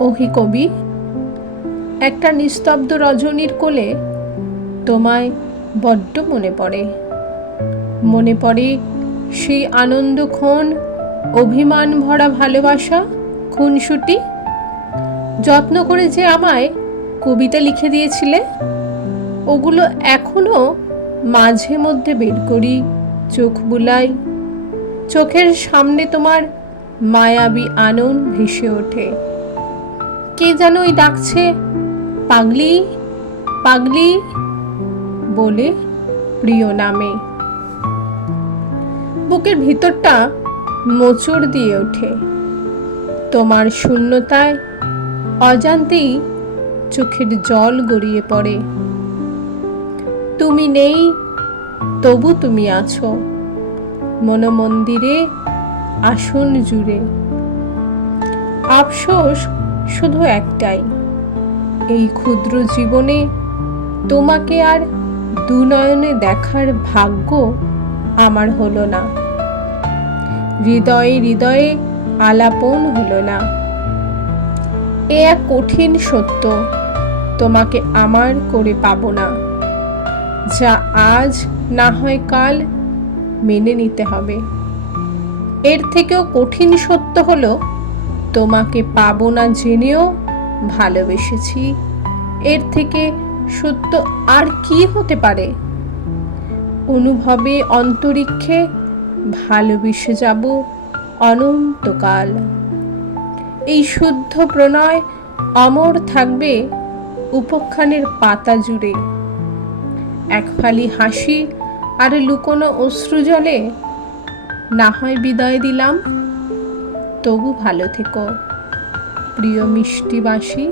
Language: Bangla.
ওহে কবি, একটা নিস্তব্ধ রজনীর কোলে তোমায় বড্ড মনে পড়ে। মনে পড়ে সেই আনন্দক্ষণ, অভিমান ভরা ভালোবাসা, খুনসুটি। যত্ন করে যে আমায় কবিতা লিখে দিয়েছিলে, ওগুলো এখনো মাঝে মধ্যে বের করি, চোখ বুলাই। চোখের সামনে তোমার মায়াবী আনন ভেসে ওঠে। কে যেন ওই ডাকছে, পাগলি পাগলি বলে, প্রিয় নামে। বুকের ভিতরটা মোচড় দিয়ে ওঠে। তোমার শূন্যতায় অজান্তেই চোখের জল গড়িয়ে পড়ে। তুমি নেই, তবু তুমি আছো মনোমন্দিরে, আসন জুড়ে। আফসোস শুধু একটাই, এই ক্ষুদ্র জীবনে তোমাকে আর দুনয়নে দেখার ভাগ্য আমার হলো না। হৃদয়ে হৃদয়ে আলাপন হলো না। এ এক কঠিন সত্য, তোমাকে আমার করে পাবো না। যা আজ না হয় কাল মেনে নিতে হবে। এর থেকেও কঠিন সত্য হলো, তোমাকে পাবো না জেনেও ভালোবেসেছি। এর থেকে সত্য আর কি হতে পারে? অনুভবে অন্তরিক্ষে ভালোবেসে যাব অনন্তকাল। এই শুদ্ধ প্রণয় অমর থাকবে উপখ্যানের পাতা জুড়ে। এক ফালি হাসি আর লুকোনো অশ্রু জলে না হয় বিদায় দিলাম, তবু ভালো থেকো প্রিয় মিষ্টি বাঁশি।